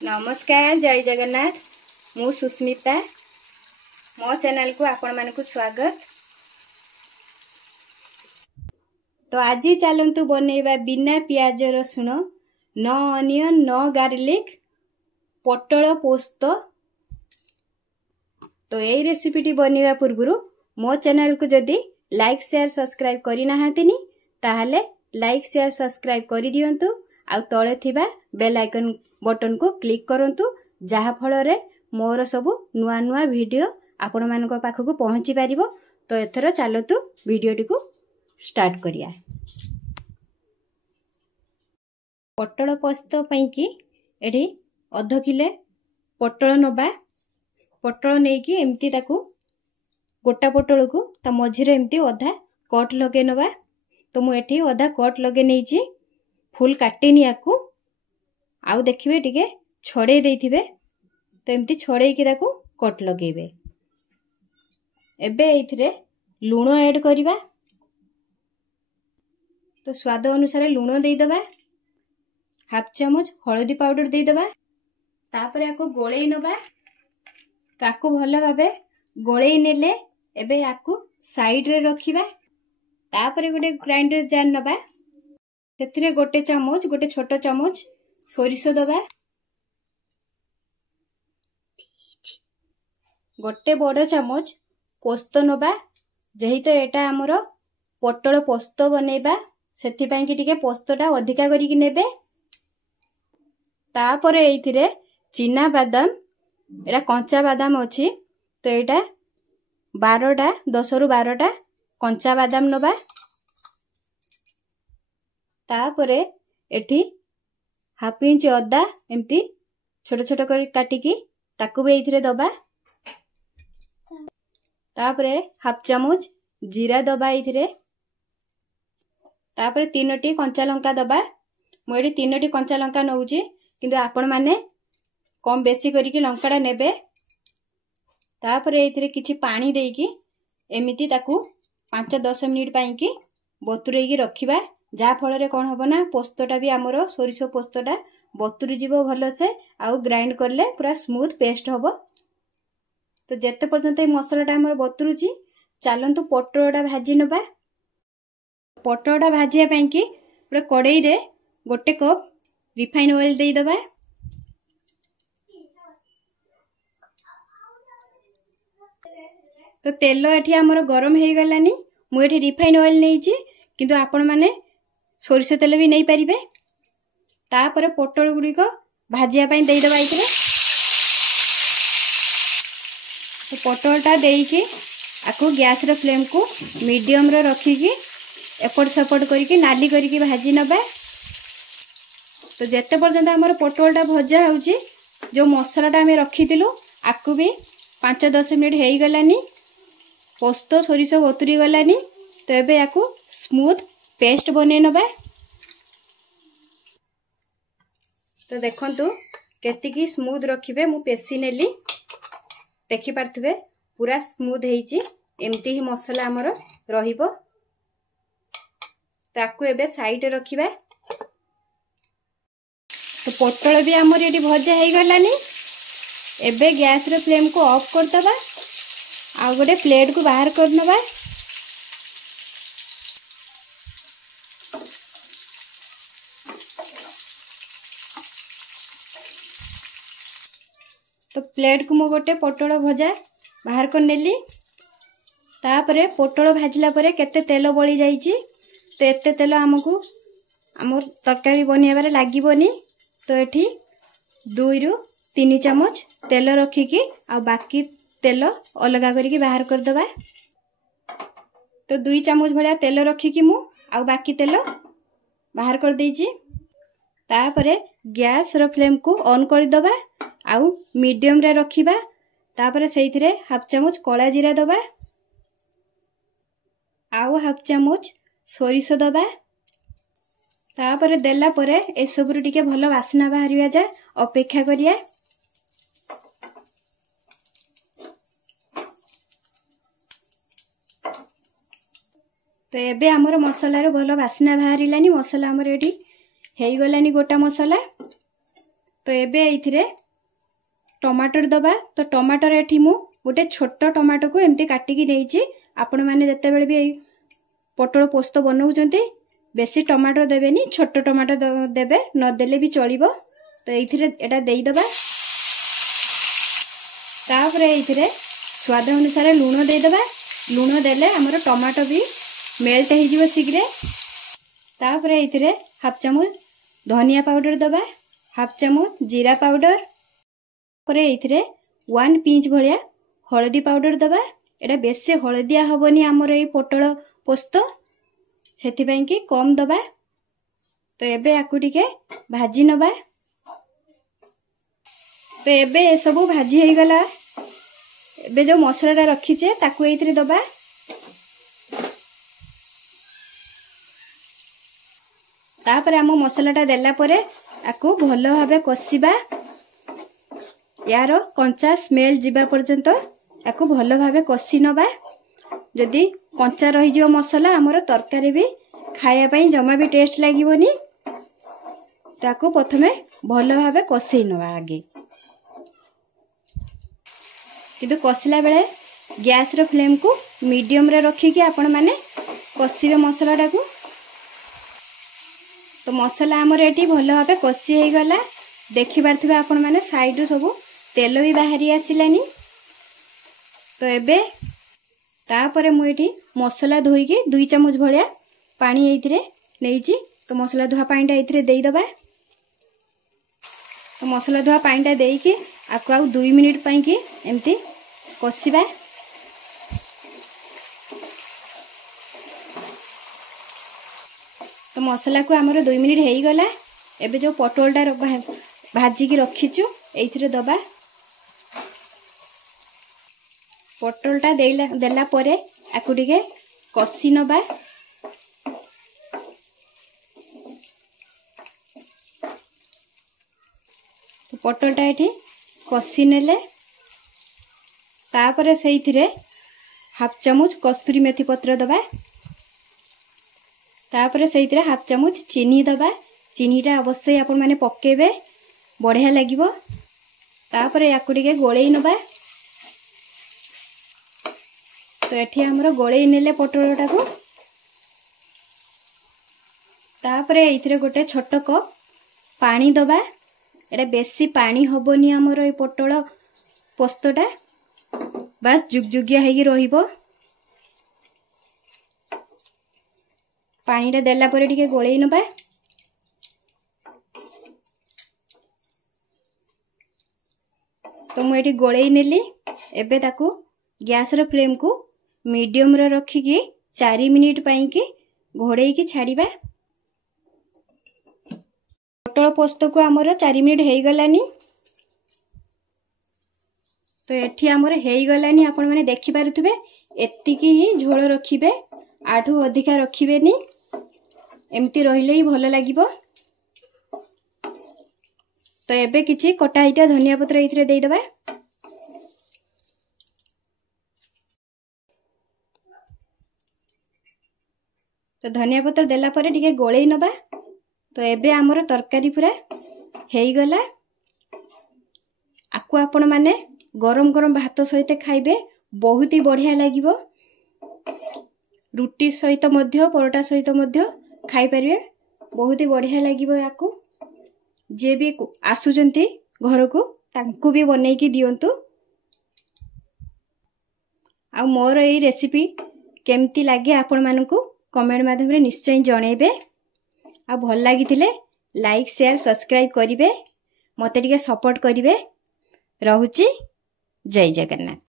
नमस्कार जय जगन्नाथ मु सुस्मिता मो चैनल को आपण मानकु स्वागत। तो आज चलतु बनैबा बिना प्याज रसुण नो अनियन नो गार्लिक पटल पोस्त। तो यही रेसिपीटी बनैबा पूर्व मो चैनल को जदि लाइक शेयर सब्सक्राइब करि नाहांतिनी ताहले लाइक शेयर सब्सक्राइब करि दियंतु आ तळे थिबा बेल आइकन बटन को क्लिक करंतु जहा फल रे मोर सबु नुआ नुआ वीडियो आपण मानक पाखकु पहुंची पारिबो। तो एथर चलतु वीडियोटी को स्टार्ट करिया। पटल पोस्त पई कि एडी आधा किलो पटल नबा पटल नै कि एम्ति ताकू गोटा पटल को ता मझिरे एम्ति आधा कट लगे नबा। तो मु एठी आधा कट लगे नै छी फुल काटेनी याकू आउ देखिबे टिके छड़े देइथिबे। तो एम्ति छड़े कि ताकू कट लगेबे। एबे एथिरे लूण ऐड करिबा। तो स्वाद अनुसार लूण देई दबा। हाफ चम्मच हळदी पाउडर देई दबा। तापर याको गोळेई नबा। ताकू भलो भाबे गोळेई नेले एबे याकू साइड रे रखिबा। तापर गोटे ग्राइंडर जार नबा। सेथिरे गोटे चम्मच गोटे छोटो चम्मच सोरिष दबा। गोटे बड़ चम्मच पोस्त नबा। जेहितो एटा हमर पटल पोस्त बनेबा सेथि पई कि टिके पोस्तटा अधिका करिकि नेबे। तापरे एइथिरे चिना बादाम एटा कंचा बादाम अछि। तो एटा 12टा 10 रु 12टा कंचा बादाम नबा। तापरे एठी हाफ इंच अदा एम्ति छोट छोट कर काटिकी ताकू भी एथिरे दबा। तापरे हाफ चम्मच जीरा दबा एथिरे। तापरे 3टी कंचा लंका दबा। मु एठी 3टी कंचा लंका नउची किंतु आपण माने कम बेसी करिकी लंकाडा नेबे। तापरे एथिरे किछि पानी देइकी एमिति ताकू 5-10 मिनिट पई की बतुरेकी रखिबा। जा फल रे कोन हबो ना पोस्तटा भी हमरो सोरिष पोस्तटा बतुरी जीवो भलो से आउ ग्राइंड करले पूरा स्मूथ पेस्ट हबो। तो जेते पर्यंत ए मसलाटा हमर बतुरुची चालंतु पटलटा भाजी नबा। पटलटा भाजिया पई की पुरा कड़ाई रे गोटे कप रिफाइन ऑयल देई दबा। तो तेल एठी हमर गरम हे गलानी। मु एठी रिफाइन ऑयल नेइची किंतु आपण माने सोरिष तेल भी नहीं पारिबे। तापर पटल गुडी को भाजिया पई देई दबा इतरे। तो पटलटा देइकी आकु गैस रे फ्लेम को मीडियम रे रखिकी एपट सपट करिकी नाली करिकी भाजी नबा। तो जेते पर्यंत हमर पटलटा भजा होउची जो मसलाटा हमें रखितिलु आकु भी 5-10 मिनिट हेई गलानी। पोस्त सोरिष बतुरी गलानी। तो एबे याकू स्मूथ पेस्ट बने नबा। तो देखंतु केतिकी स्मूथ रखिबे। मु पेसी नेली देखि पारथिबे पूरा स्मूथ हेइची। एम्ति ही मसला हमर रहिबो। ताकू एबे साइड रखिबा। तो पटल भी हमर एटी भजा हेई गलानी। एबे गैस रे फ्लेम को ऑफ कर दबा। आ गोटे प्लेट को बाहर कर नबा। तो प्लेट को मु गोटे पटल भजा बाहर कर नेली। तापरे पटल भाजिला परे केते तेल बळी जाईची। तो एते तेल हमकु हमर तरकारी बनियाबारे लागिबोनी। तो एठी 2 रु 3 चम्मच तेल रखिकी आ बाकी तेल अलगा करिकी बाहर कर दबा। तो 2 चम्मच भलिया तेल रखिकी मु आ बाकी तेल बाहर कर देइची। तापरे गैस रो फ्लेम को ऑन कर दबा आउ मीडियम रे रखिबा। तापरे सेइथिरे हाफ चम्मच कला जीरा दबा आउ हाफ चम्मच सोरिष दबा। तापरे देला परे ए सबरु टिके भलो वासना बाहरिया जा अपेक्षा करिया। तो एबे हमर मसला रो भलो वासना बाहरिलानी। मसला हमर एठी हेई गलानी गोटा मसला। तो एबे एइथिरे टमाटर दबा। तो टमाटर एठी मु गोटे छोट टमाटो को एमती काटिकी नेइची। आपण माने जते बेले भी पटल पोस्त बनाउचंती बेसी टमाटर देबेनी, छोट टमाटर देबे, न देले भी चलिबो। तो एइथिरे एटा देई दबा। तापरे एइथिरे स्वाद अनुसार लूण देई दबा। लूण देले हमर टमाटो भी मेल्ट हो जिवो शीघ्र। तापरे एइथिरे हाफ चामच धनिया पाउडर दबा, हाफ चामच जीरा पाउडर, परे एइथिरे 1 पिंच भलिया हळदी पाउडर दबा। एटा बेसी हळदिया हबनी हमर ए पटल पोस्त, सेति पई कि कम दबा। तो एबे आकु टिके भाजी नबा। तो एबे ए सब भाजी हे गला। एबे जो मसलाटा रखीचे ताकू एइथिरे दबा। तापर आम मसलाटा देला परे आकु भलो भाबे कसिबा। यार कंचा स्मेल जीवा पर्यंत आकु भलो भाबे कसी नबा। जदि कंचा रही जिवो मसला हमर तरकारी भी खाया पई जमा भी टेस्ट लागिवोनी। ताकु प्रथमे भलो भाबे कसी नबा आगे। किंतु कसिला बेले गैस रो फ्लेम को मीडियम रे रखी कि आपण माने कसिबे मसलाटा को। तो मसला हमर एटी भलो भाबे कसी हे गला। देखि पारथिबे आपण माने साइड रो सब तेल भी बाहरी आसिलानी। तो एबे तापरे मु एटी मसला धोईकी 2 चम्मच भलिया पानी एइथिरे नेइची। तो मसला धोआ पानीटा एइथिरे देई दबा। तो मसला धोआ पानीटा देईकी आकु आउ 2 मिनिट पई कि एमती कसिबा। तो मसला को हमर 2 मिनिट हेई गला। एबे जो पटलटा भाजी की रखीचु एइथिरे दबा। पटलटा देला परे आकु टिके कसी नबा। तो पटलटा एठी कसी नेले तापरे सेइथिरे हाफ चामच कस्तूरी मेथी पत्र दबा। तापरे सेइथिरे हाफ चामच चीनी दबा। चीनीटा अवश्य आपण माने पकेबे बढ़िया लागिवो। तापरे याकु टिके गोळेई नबा। तो एठी हमरो गोळेई नेले पटलटा को। तापरे एइथिरे गोटे छोट कप पानी दबा। एटा बेसी पानी हबोनी हमरो ए पटल पोस्तटा, बस जुगजुगिया हेगी रहिबो। पानीटा देला परे टिके गोळेई नबा। तो मु एठी गोळेई नेली। एबे ताकू गैस रो फ्लेम को मीडियम रे रखी कि 4 मिनिट पई कि घोड़ेई कि छाड़ीबा। पटल पोस्त को हमर 4 मिनिट हेई गलानी। तो एठी हमर हेई गलानी। आपण माने देखि पारुथिबे एतिकी ही झोल रखिबे, आठू अधिका रखिबेनी। एमती रहिले ही भलो लागिबो। तो एबे किछि कटा हिटा धनिया पत्र एथिरे देई दबा। तो धनिया पत्र देला परे टिके गोळेई नबा। तो एबे हमर तरकारी पूरा हेई गला। आकु आपण माने गरम गरम भात सहित खाइबे, बहुत ही बढ़िया लागिबो। रुटी सहित मध्य परोटा सहित मध्य खाई परिबे, बहुत ही बढ़िया लागिबो। याकु जे भी आसुचंती घर को तांकु भी बनै कि दियंतु। आ मोर ए रेसिपी केमती लागे आपण मानकु कमेंट माध्यम रे निश्चय जणेबे। आ भल लागिथिले लाइक शेयर सब्सक्राइब करिवे, मते टिके सपोर्ट करिवे। रहुची जय जगन्नाथ।